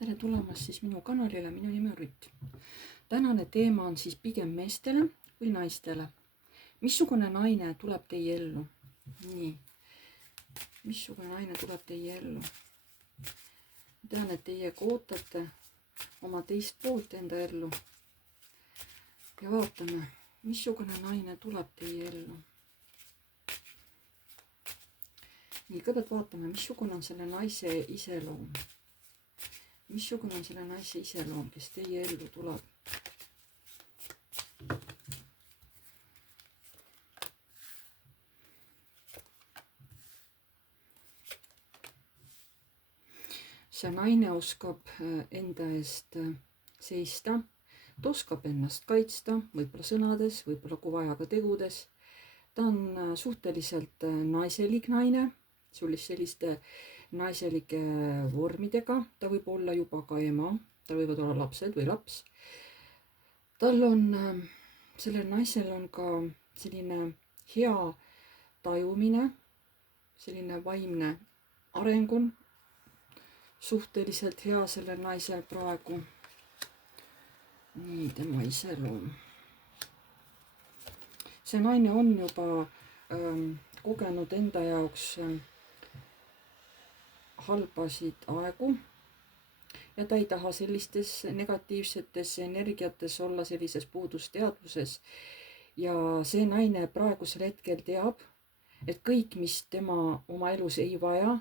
Tere tulemast siis minu kanalile, minu nimi on Rütt. Tänane teema on siis pigem meestele kui naistele. Missugune naine tuleb teie ellu? Nii, missugune naine tuleb teie ellu? Ma tean, et teie ootate oma teist poolt enda ellu. Ja vaatame, missugune naine tuleb teie ellu. Nii, kõigepealt vaatame, missugune on selle naise iseloom. Missugune on selle naise iseloom, kes teie ellu tuleb? See naine oskab enda eest seista, ta oskab ennast kaitsta, võib-olla sõnades, võib-olla kui vaja ka tegudes. Ta on suhteliselt naiselik naine, selliste naiselike vormidega, ta võib olla juba ka ema, tal võivad olla lapsed või laps. Tal on, sellel naisel on ka selline hea tajumine, selline vaimne areng on suhteliselt hea sellel naisel praegu. Nii, tema iseloom. See naine on juba kogenud enda jaoks halbasid aegu ja ta ei taha sellistes negatiivsetes energiates olla, sellises puudusteadvuses. Ja see naine praegusel hetkel teab, et kõik, mis tema oma elus ei vaja,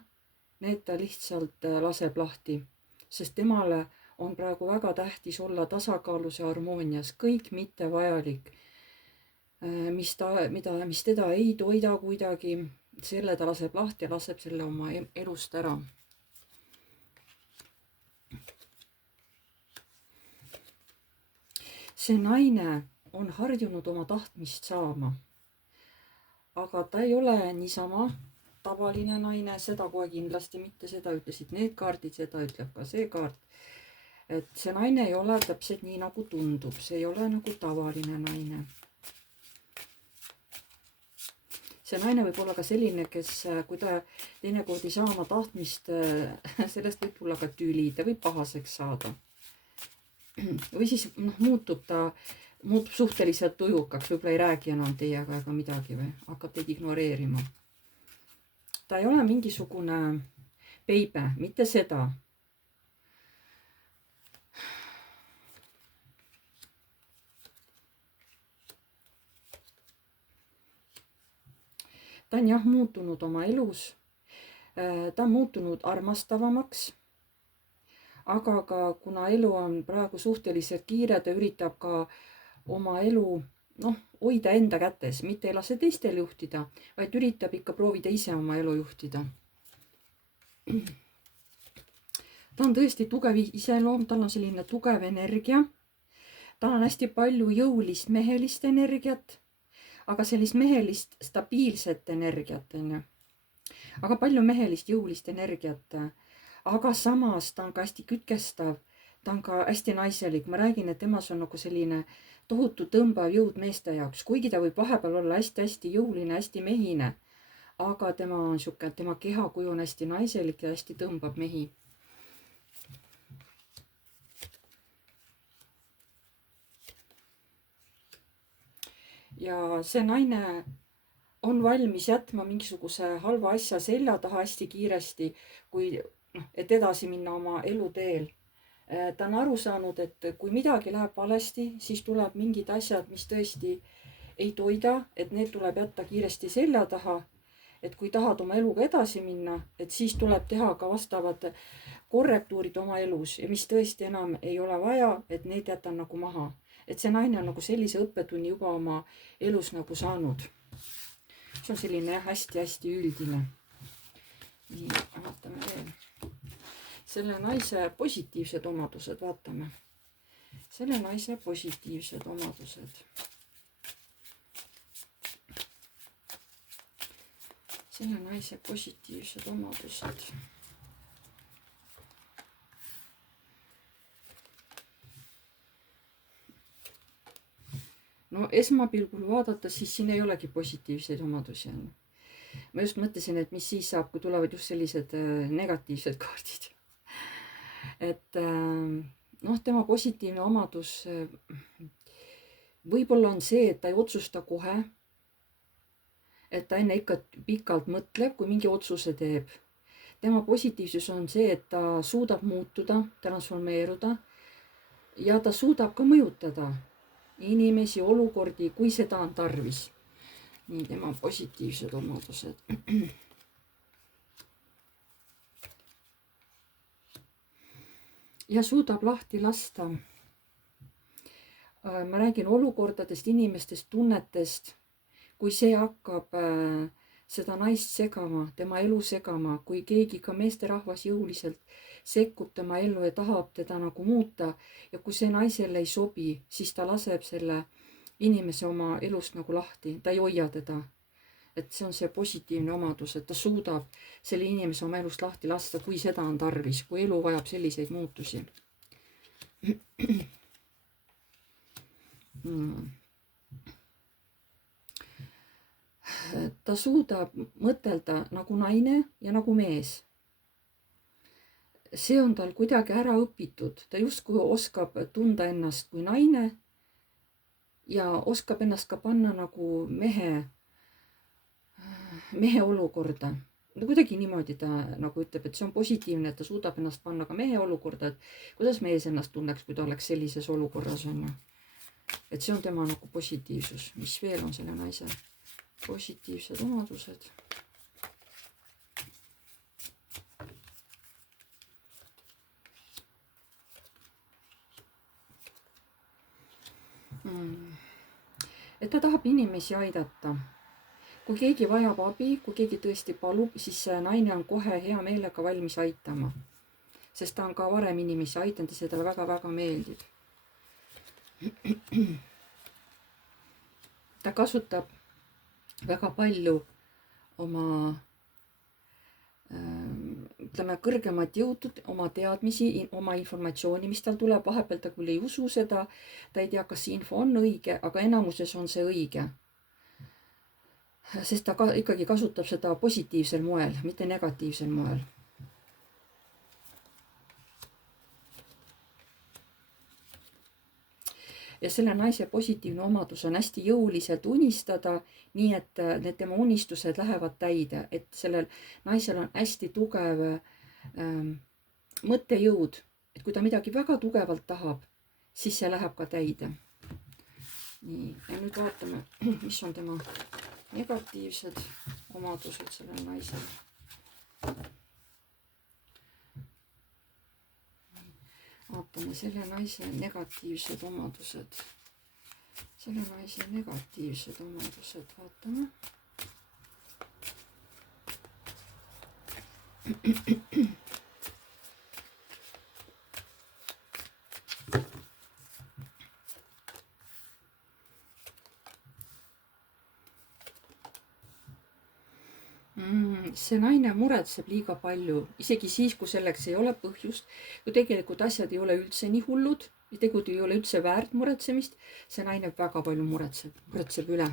need ta lihtsalt laseb lahti, sest temale on praegu väga tähtis olla tasakaalus ja harmoonias. Kõik mitte vajalik, mis teda ei toida kuidagi, selle ta laseb lahti ja laseb selle oma elust ära. See naine on harjunud oma tahtmist saama, aga ta ei ole niisama tavaline naine, seda kohe kindlasti mitte, seda ütlesid need kaardid, seda ütleb ka see kaart. Et see naine ei ole täpselt nii, nagu tundub, see ei ole nagu tavaline naine. See naine võib olla ka selline, kes, kui ta teinekord ei saa oma tahtmist, sellest võib tulla ka tüli, ta võib pahaseks saada. Või siis muutub suhteliselt tujukaks, võib-olla ei räägi enam teiega ega midagi või hakkab teid ignoreerima. Ta ei ole mingisugune peibe, mitte seda. Ta on jah muutunud oma elus. Ta on muutunud armastavamaks. Aga ka kuna elu on praegu suhteliselt kiire, ta üritab ka oma elu hoida enda kätes, mitte ei lase teistel juhtida, vaid üritab ikka proovida ise oma elu juhtida. Ta on tõesti tugev iseloom, tal on selline tugev energia. Tal on hästi palju jõulist mehelist energiat, aga sellist mehelist stabiilset energiat. Aga palju mehelist jõulist energiat. Aga samas ta on ka hästi kütkestav, ta on ka hästi naiselik. Ma räägin, et temas on nagu selline tohutu tõmbav jõud meeste jaoks, kuigi ta võib vahepeal olla hästi jõuline, hästi mehine. Aga tema kehakuju on hästi naiselik ja hästi tõmbab mehi. Ja see naine on valmis jätma mingisuguse halva asja selja taha hästi kiiresti, et edasi minna oma eluteel. Ta on aru saanud, et kui midagi läheb valesti, siis tuleb mingid asjad, mis tõesti ei toida, et need tuleb jätta kiiresti selja taha. Et kui tahad oma eluga edasi minna, et siis tuleb teha ka vastavad korrektuurid oma elus ja mis tõesti enam ei ole vaja, et need jätan nagu maha. Et see naine on nagu sellise õppetunni juba oma elus nagu saanud. See on selline hästi üldine. Nii, vaatame veel. Selle naise positiivsed omadused, vaatame. Selle naise positiivsed omadused. Selle naise positiivsed omadused. No esmapilgul vaadata, siis siin ei olegi positiivseid omadusi. Ma just mõtlesin, et mis siis saab, kui tulevad just sellised negatiivsed kaardid. et tema positiivne omadus võib-olla on see, et ta ei otsusta kohe, et ta enne ikka pikalt mõtleb, kui mingi otsuse teeb. Tema positiivsus on see, et ta suudab muutuda, transformeeruda ja ta suudab ka mõjutada inimesi, olukordi, kui seda on tarvis. Nii tema positiivsed omadused. Ja suudab lahti lasta. Ma räägin olukordadest, inimestest, tunnetest, kui see hakkab seda naist segama, tema elu segama, kui keegi ka meesterahvas jõuliselt sekkub tema ellu ja tahab teda nagu muuta ja kui see naisele ei sobi, siis ta laseb selle inimese oma elust nagu lahti, ta ei hoia teda. Et see on see positiivne omadus, et ta suudab selle inimese oma elust lahti lasta, kui seda on tarvis, kui elu vajab selliseid muutusi. Ta suudab mõtelda nagu naine ja nagu mees. See on tal kuidagi ära õpitud, ta justkui oskab tunda ennast kui naine ja oskab ennast ka panna nagu mehe olukorda. Kuidagi niimoodi ta nagu ütleb, et see on positiivne, et ta suudab ennast panna ka mehe olukorda, et kuidas mees ennast tunneks, kui ta oleks sellises olukorras on. Et see on tema nagu positiivsus. Mis veel on selle naise positiivsed omadused? Et ta tahab inimesi aidata. Kui keegi vajab abi, kui keegi tõesti palub, siis see naine on kohe hea meelega valmis aitama. Sest ta on ka varem inimesi aitanud ja see talle väga-väga meeldib. Ta kasutab väga palju oma kõrgemat jõudu, oma teadmisi, oma informatsiooni, mis tal tuleb. Vahepeal ta küll ei usu seda, ta ei tea, kas see info on õige, aga enamuses on see õige. Sest ta ikkagi kasutab seda positiivsel moel, mitte negatiivsel moel. Ja selle naise positiivne omadus on hästi jõuliselt unistada, nii et need tema unistused lähevad täide, et sellel naisel on hästi tugev mõttejõud, et kui ta midagi väga tugevalt tahab, siis see läheb ka täide. Nii, ja nüüd vaatame, mis on tema negatiivsed omadused sellel naisel. Vaatame selle naise negatiivsed omadused. Selle naise negatiivsed omadused, vaatame. See naine muretseb liiga palju, isegi siis, kui selleks ei ole põhjust, kui tegelikult asjad ei ole üldse nii hullud, tegelikult ei ole üldse väärt muretsemist, see naine väga palju muretseb üle.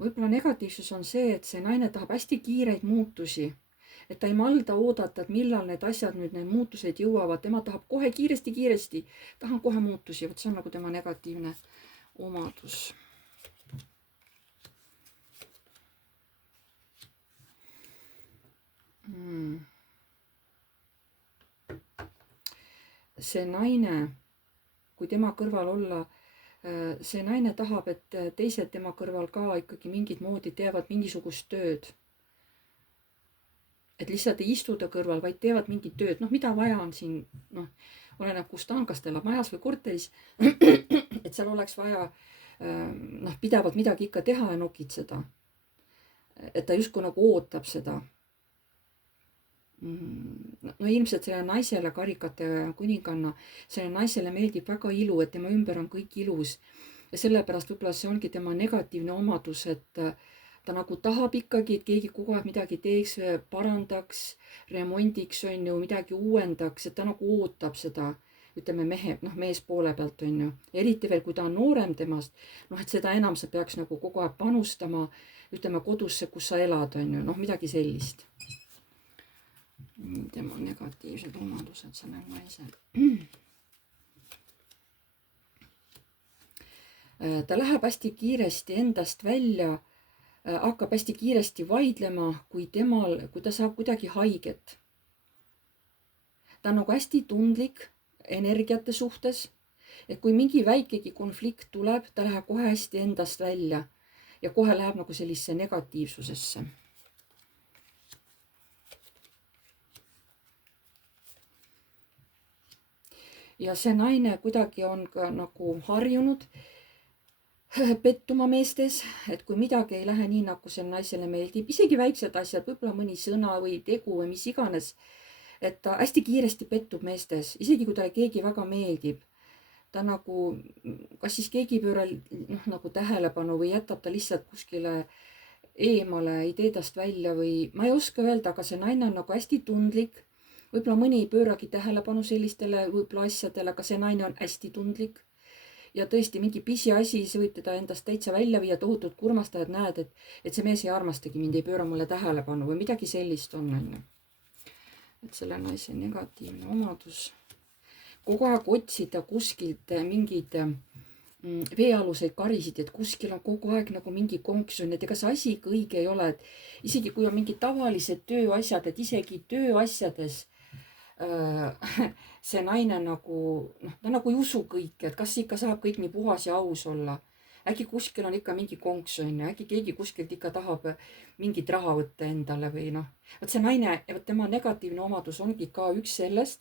Võib-olla negatiivsus on see, et see naine tahab hästi kiireid muutusi. Et ta ei malda oodata, et millal need asjad nüüd, need muutused jõuavad. Tema tahab kohe kiiresti, tahan kohe muutusi. Võt see on nagu tema negatiivne omadus. See naine, kui tema kõrval olla, see naine tahab, et teised tema kõrval ka ikkagi mingit moodi teevad mingisugust tööd. Et lihtsalt ei istuda kõrval, vaid teevad mingit tööd. Mida vaja on siin, oleneb kus ta on, kas ta elab majas või korteris, et seal oleks vaja pidevalt midagi ikka teha ja nokitseda. Et ta justkui nagu ootab seda. Ilmselt selle naisele, karikate kuninganna, selle naisele meeldib väga ilu, et tema ümber on kõik ilus. Ja sellepärast võib-olla see ongi tema negatiivne omadus, et ta nagu tahab ikkagi, et keegi kogu aeg midagi teeks, parandaks, remondiks, midagi uuendaks, et ta nagu ootab seda ütleme mees poole pealt on ju, eriti veel, kui ta on noorem temast, et seda enam sa peaks nagu kogu aeg panustama, ütleme kodusse, kus sa elad, on ju, midagi sellist. Tema negatiivsed omadused sellel naisel. Ta läheb hästi kiiresti endast välja, hakkab hästi kiiresti vaidlema, kui ta saab kuidagi haiget. Ta on nagu hästi tundlik energiate suhtes, et kui mingi väikegi konflikt tuleb, ta läheb kohe hästi endast välja ja kohe läheb nagu sellisesse negatiivsusesse. Ja see naine kuidagi on ka nagu harjunud pettuma meestes, et kui midagi ei lähe nii, nagu see naisele meeldib, isegi väiksed asjad, võib-olla mõni sõna või tegu või mis iganes, et ta hästi kiiresti pettub meestes, isegi kui talle keegi väga meeldib. Ta nagu, kas siis keegi pööral nagu tähelepanu või jätab ta lihtsalt kuskile eemale, ei tee tast välja või ma ei oska öelda, aga see naine on nagu hästi tundlik. Võib-olla mõni ei pööragi tähelepanu sellistele võib-olla asjadele, aga see naine on hästi tundlik. Ja tõesti mingi pisiasi, see võib teda endast täitsa välja viia, tohutult kurmastajad näed, et see mees ei armastagi mind, ei pööra mulle tähelepanu või midagi sellist on. Et selle naise negatiivne omadus. Kogu aeg otsida kuskilt mingeid veealuseid karisid, et kuskil on kogu aeg nagu mingi konksun, et ega see asi ikka õige ei ole, et isegi kui on mingid tavalised tööasjad, et isegi tööasjades see naine nagu, ta nagu ei usu kõike, et kas ikka saab kõik nii puhas ja aus olla. Äkki kuskil on ikka mingi konks on ja äkki keegi kuskilt ikka tahab mingit raha võtta endale või Vot see naine, tema negatiivne omadus ongi ka üks sellest,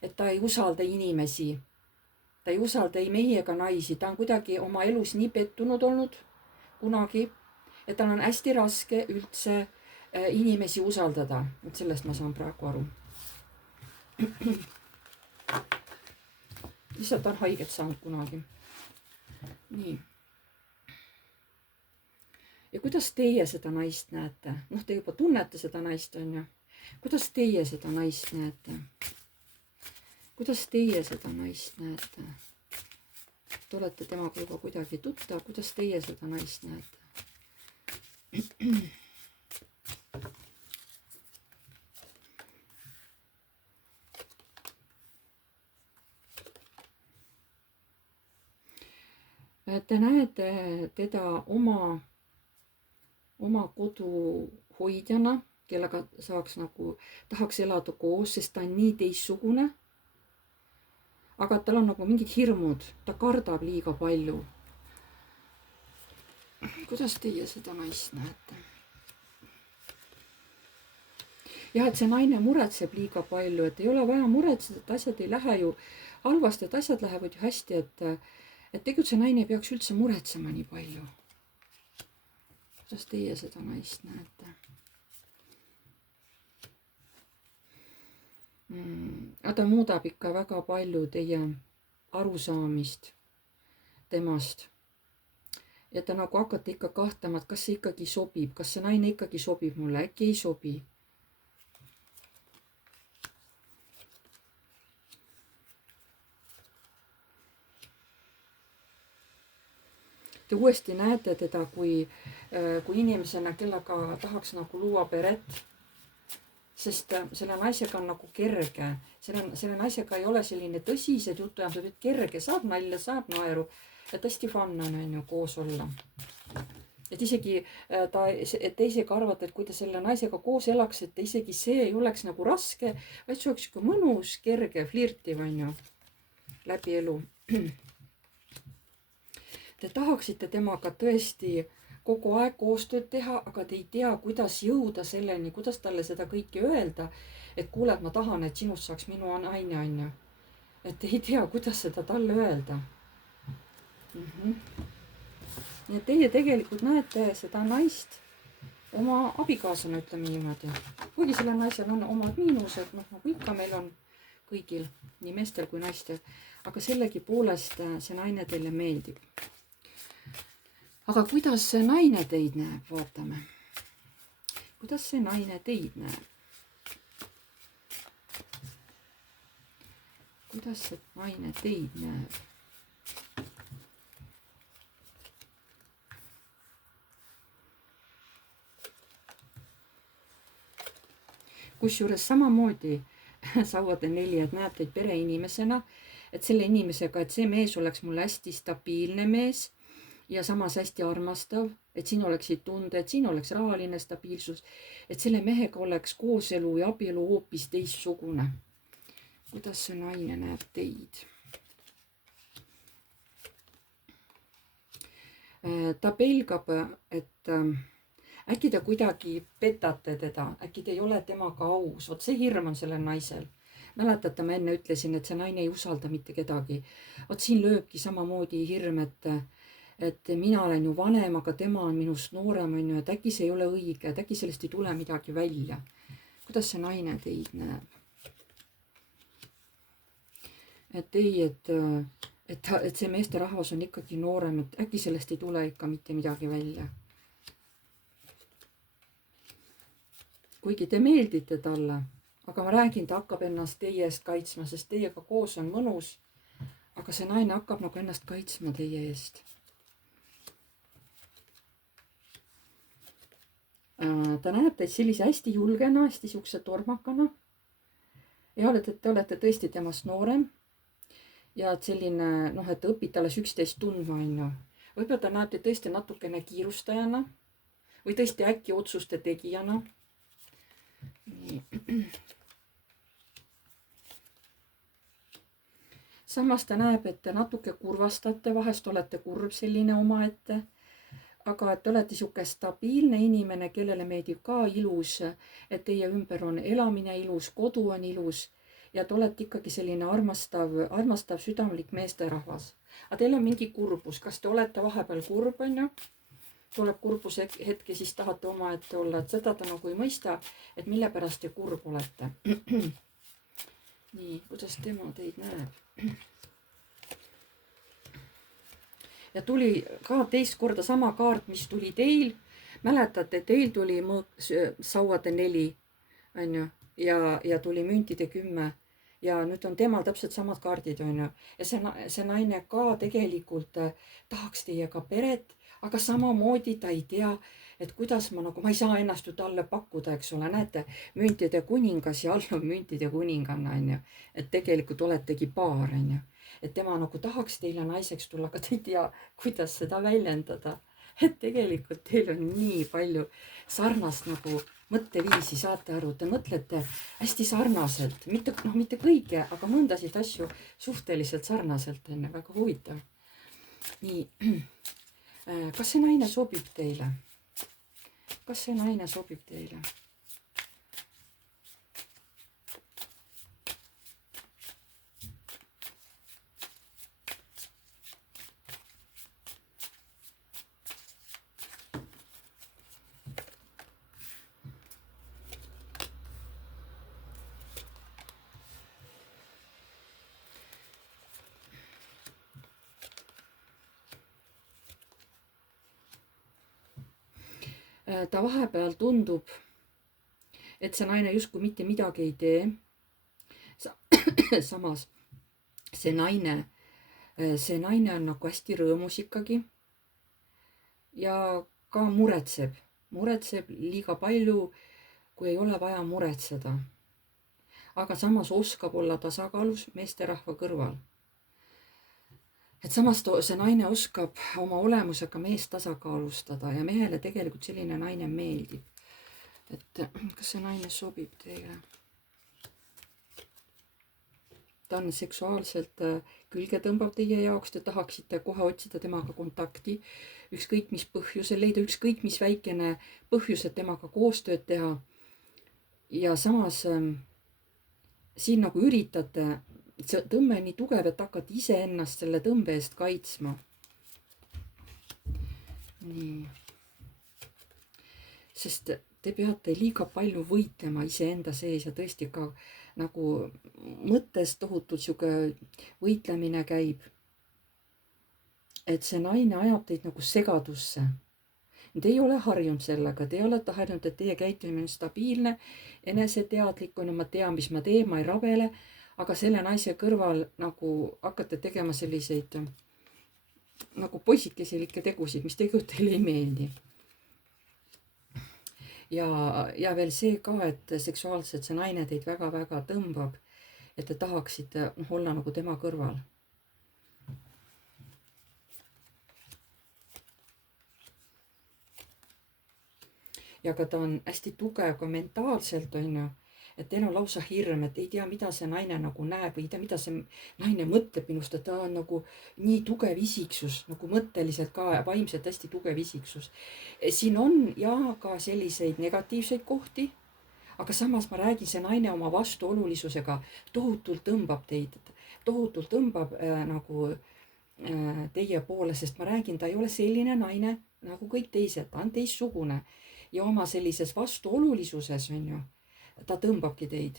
et ta ei usalda inimesi. Ta ei usalda ei mehi ega naisi, ta on kuidagi oma elus nii pettunud olnud kunagi, et tal on hästi raske üldse inimesi usaldada. Et sellest ma saan praegu aru. Lihtsalt ta on haiget saanud kunagi. Nii. Ja kuidas teie seda naist näete? Te juba tunnete seda naist, on ju. Kuidas teie seda naist näete? Kuidas teie seda naist näete? Te olete temaga juba kuidagi tuttav. Kuidas teie seda naist näete? Te näete teda oma kodu hoidjana, kellega saaks nagu, tahaks elada koos, sest ta on nii teissugune. Aga tal on nagu mingid hirmud, ta kardab liiga palju. Kuidas teie seda naist näete? Jah, et see naine muretseb liiga palju, et ei ole vaja muretseda, et asjad ei lähe ju halvasti, et asjad lähevad ju hästi, et tegelikult see naine ei peaks üldse muretsema nii palju. Kuidas teie seda naist näete? Ta muudab ikka väga palju teie arusaamist temast. Ja ta nagu hakkate ikka kahtama, et kas see ikkagi sobib, kas see naine ikkagi sobib mulle, äkki ei sobi. Te uuesti näete teda kui inimesena, kellega tahaks nagu luua peret, sest selle naisega on nagu kerge. Selle naisega ei ole selline tõsised jutuajamised, et kerge, saab nalja, saab naeru, et hästi fun on ju koos olla. Et isegi te isegi arvate, et kui te selle naisega koos elaks, et isegi see ei oleks nagu raske, vaid see oleks mõnus, kerge, flirtiv on ju läbi elu. Te tahaksite temaga tõesti kogu aeg koostööd teha, aga te ei tea, kuidas jõuda selleni, kuidas talle seda kõike öelda, et kuule, et ma tahan, et sinust saaks minu naine, on ju. Et ei tea, kuidas seda talle öelda. Nii et teie tegelikult näete seda naist oma abikaasana, ütleme niimoodi. Kuigi selle naisel on omad miinused, nagu ikka meil on kõigil, nii meestel kui naistel, aga sellegi poolest see naine teile meeldib. Aga kuidas see naine teid näeb, vaatame. Kuidas see naine teid näeb? kuidas see naine teid näeb? Kusjuures samamoodi sauade 4, et näeb teid pereinimesena, et selle inimesega, et see mees oleks mulle hästi stabiilne mees ja samas hästi armastav, et siin oleksid tunded, siin oleks rahaline stabiilsus, et selle mehega oleks kooselu ja abielu hoopis teistsugune. Kuidas see naine näeb teid? Ta pelgab, et äkki te kuidagi petate teda, äkki te ei ole temaga aus. Vot see hirm on sellel naisel. Mäletate, ma enne ütlesin, et see naine ei usalda mitte kedagi. Vot siin lööbki samamoodi hirm, et mina olen ju vanem, aga tema on minust noorem, on ju, et äkki see ei ole õige, et äkki sellest ei tule midagi välja. Kuidas see naine teid näeb? Et ei, et see meesterahvas on ikkagi noorem, et äkki sellest ei tule ikka mitte midagi välja. Kuigi te meeldite talle, aga ma räägin, ta hakkab ennast teie eest kaitsma, sest teiega koos on mõnus, aga see naine hakkab nagu ennast kaitsma teie eest. Ta näeb teid sellise hästi julgena, hästi siukse tormakana ja te olete tõesti temast noorem ja et selline, noh, et õpite alles 11 tundma, on ju. Võib-olla ta näeb teid tõesti natukene kiirustajana või tõesti äkki otsuste tegijana. Samas ta näeb, et te natuke kurvastate, vahest olete kurb selline omaette, aga et te olete siuke stabiilne inimene, kellele meeldib ka ilus, et teie ümber on elamine ilus, kodu on ilus ja te olete ikkagi selline armastav südamlik meesterahvas. Aga teil on mingi kurbus, kas te olete vahepeal kurb, on ju? Tuleb kurbuse hetke, siis tahate omaette olla, et seda ta nagu ei mõista, et mille pärast te kurb olete. Nii, kuidas tema teid näeb? Ja tuli ka teist korda sama kaart, mis tuli teil. Mäletate, teil tuli sauade 4, on ju, ja tuli müntide 10. Ja nüüd on temal täpselt samad kaardid, on ju. Ja see naine ka tegelikult tahaks teiega peret, aga samamoodi ta ei tea, et kuidas ma ei saa ennast ju talle pakkuda, eks ole, näete, müntide kuningas ja all on müntide kuninganna, on ju, et tegelikult oletegi paar, on ju, et tema nagu tahaks teile naiseks tulla, aga ta ei tea, kuidas seda väljendada, et tegelikult teil on nii palju sarnast nagu mõtteviisi, saate aru, te mõtlete hästi sarnaselt, mitte kõige, aga mõndasid asju suhteliselt sarnaselt, on ju, väga huvitav. Nii. Kas see naine sobib teile? Kas see naine sobib teile? Ta vahepeal tundub, et see naine justkui mitte midagi ei tee. Samas see naine on nagu hästi rõõmus ikkagi. Ja ka muretseb liiga palju, kui ei ole vaja muretseda. Aga samas oskab olla tasakaalus meesterahva kõrval. Et samas see naine oskab oma olemusega meest tasakaalustada ja mehele tegelikult selline naine meeldib. Et kas see naine sobib teile? Ta on seksuaalselt külgetõmbav teie jaoks, te tahaksite kohe otsida temaga kontakti, ükskõik mis põhjusel, leida ükskõik mis väikene põhjus, et temaga koostööd teha. Ja samas siin nagu üritate, see tõmme on nii tugev, et hakkad ise ennast selle tõmbe eest kaitsma. Nii. Sest te peate liiga palju võitlema iseenda sees ja tõesti ka nagu mõttes tohutult siuke võitlemine käib. Et see naine ajab teid nagu segadusse. Te ei ole harjunud sellega, te olete harjunud, et teie käitumine on stabiilne, eneseteadlik, ma tean, mis ma teen, ma ei rabele. aga selle naise kõrval nagu hakkate tegema selliseid nagu poisikeselikke tegusid, mis tegelikult teile ei meeldi. ja veel see ka, et seksuaalselt see naine teid väga-väga tõmbab, et te tahaksite olla nagu tema kõrval. ja ka ta on hästi tugev ka mentaalselt, on ju, et teil on lausa hirm, et ei tea, mida see naine nagu näeb või ei tea, mida see naine mõtleb minust, et ta on nagu nii tugev isiksus, nagu mõtteliselt ka vaimselt hästi tugev isiksus. siin on ja ka selliseid negatiivseid kohti, aga samas ma räägin, see naine oma vastuolulisusega tohutult tõmbab teid, tohutult tõmbab nagu teie poole, sest ma räägin, ta ei ole selline naine nagu kõik teised, ta on teistsugune ja oma sellises vastuolulisuses, on ju, ta tõmbabki teid.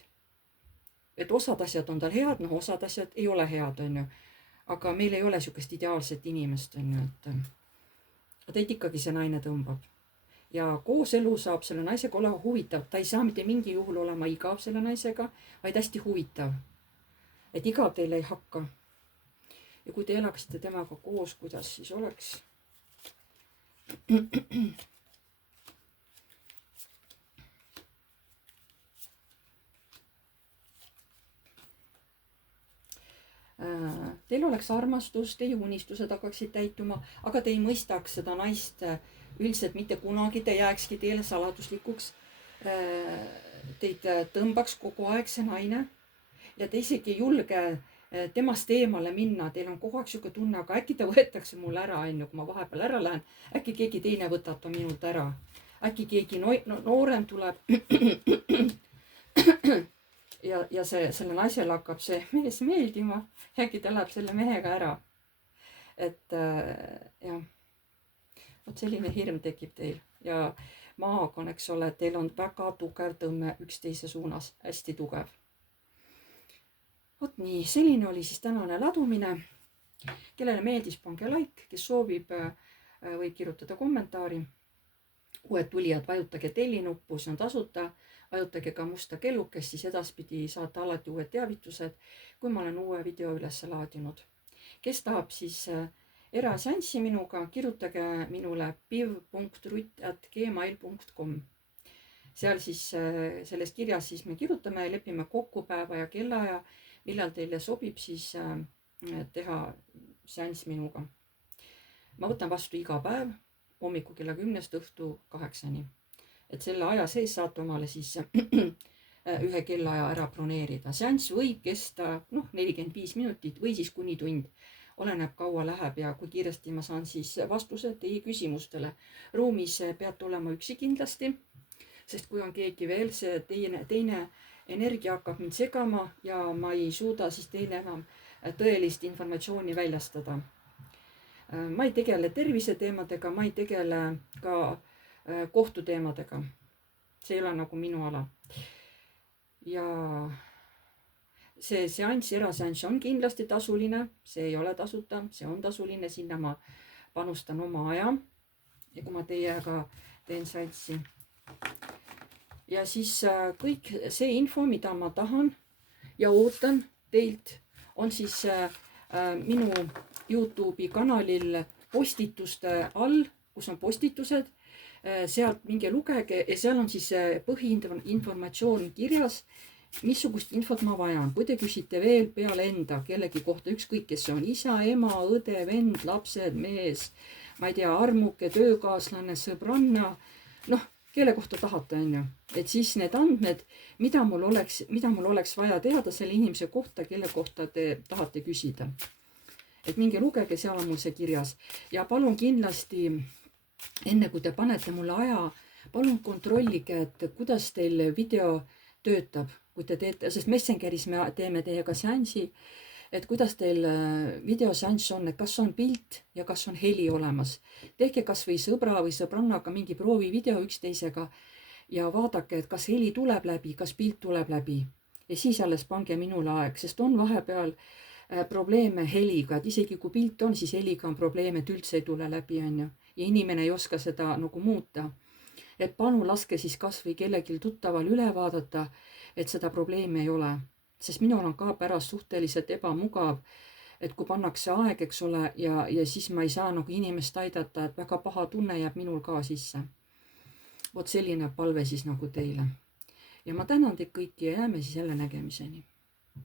et osad asjad on tal head, osad asjad ei ole head, on ju. aga meil ei ole sihukest ideaalset inimest, on ju, et teid ikkagi see naine tõmbab. ja kooselu saab selle naisega olema huvitav, ta ei saa mitte mingi juhul olema igav selle naisega, vaid hästi huvitav. et igav teil ei hakka. ja kui te elaksite temaga koos, kuidas siis oleks? Teil oleks armastus, teie unistused hakkaksid täituma, aga te ei mõistaks seda naist üldiselt mitte kunagi, te jääkski teile saladuslikuks. Teid tõmbaks kogu aeg see naine ja te isegi ei julge temast eemale minna, teil on kogu aeg sihuke tunne, aga äkki ta võetakse mul ära, on ju, kui ma vahepeal ära lähen, äkki keegi teine võtab ta minult ära, äkki keegi noorem tuleb. ja selle naisele hakkab see mees meeldima, äkki ta läheb selle mehega ära. et jah, vot selline hirm tekib teil ja maaga on, eks ole, teil on väga tugev tõmme üksteise suunas, hästi tugev. vot nii, selline oli siis tänane ladumine. kellele meeldis, pange like, kes soovib, võib kirjutada kommentaari. uued tulijad, vajutage tellinuppu, see on tasuta. Vajutage ka musta kellukest, siis edaspidi saate alati uued teavitused, kui ma olen uue video üles laadinud. kes tahab siis eraseanssi minuga, kirjutage minule piv.rutt@gmail.com. seal siis selles kirjas siis me kirjutame, lepime kokku päeva ja kellaaja, millal teile sobib siis teha seanss minuga. ma võtan vastu iga päev hommikul kella 10-st õhtu 8-ni. et selle aja sees saate omale siis ühe kellaaja ära broneerida. seanss võib kesta 45 minutit või siis kuni tund. Oleneb, kaua läheb ja kui kiiresti ma saan siis vastused teie küsimustele. ruumis peate olema üksi kindlasti, sest kui on keegi veel, see teine energia hakkab mind segama ja ma ei suuda siis teile enam tõelist informatsiooni väljastada. ma ei tegele terviseteemadega, ma ei tegele ka kohtuteemadega. see ei ole nagu minu ala. ja see seanss, eraseanss on kindlasti tasuline, see ei ole tasuta, see on tasuline, sinna ma panustan oma aja. ja kui ma teiega teen seanssi. ja siis kõik see info, mida ma tahan ja ootan teilt, on siis minu YouTube'i kanalil postituste all, kus on postitused. sealt minge lugege ja seal on siis põhiinformatsioon kirjas, missugust infot ma vajan. kui te küsite veel peale enda kellegi kohta, ükskõik kes see on, isa, ema, õde, vend, lapsed, mees, ma ei tea, armuke, töökaaslane, sõbranna, kelle kohta tahate, on ju. et siis need andmed, mida mul oleks vaja teada selle inimese kohta, kelle kohta te tahate küsida. et minge lugege, seal on mul see kirjas. ja palun kindlasti, enne kui te panete mulle aja, palun kontrollige, et kuidas teil video töötab, kui te teete, sest Messengeris me teeme teiega seansi, et kuidas teil videoseanss on, et kas on pilt ja kas on heli olemas. tehke kasvõi sõbra või sõbrannaga mingi proovivideo üksteisega ja vaadake, et kas heli tuleb läbi, kas pilt tuleb läbi. ja siis alles pange minule aeg, sest on vahepeal probleeme heliga, et isegi kui pilt on, siis heliga on probleeme, et üldse ei tule läbi, on ju. ja inimene ei oska seda nagu muuta. et palun laske siis kasvõi kellelgi tuttaval üle vaadata, et seda probleemi ei ole. sest minul on ka pärast suhteliselt ebamugav, et kui pannakse aeg, eks ole, ja siis ma ei saa nagu inimest aidata, et väga paha tunne jääb minul ka sisse. Vot selline palve siis nagu teile. Ja ma tänan teid kõiki ja jääme siis jälle nägemiseni.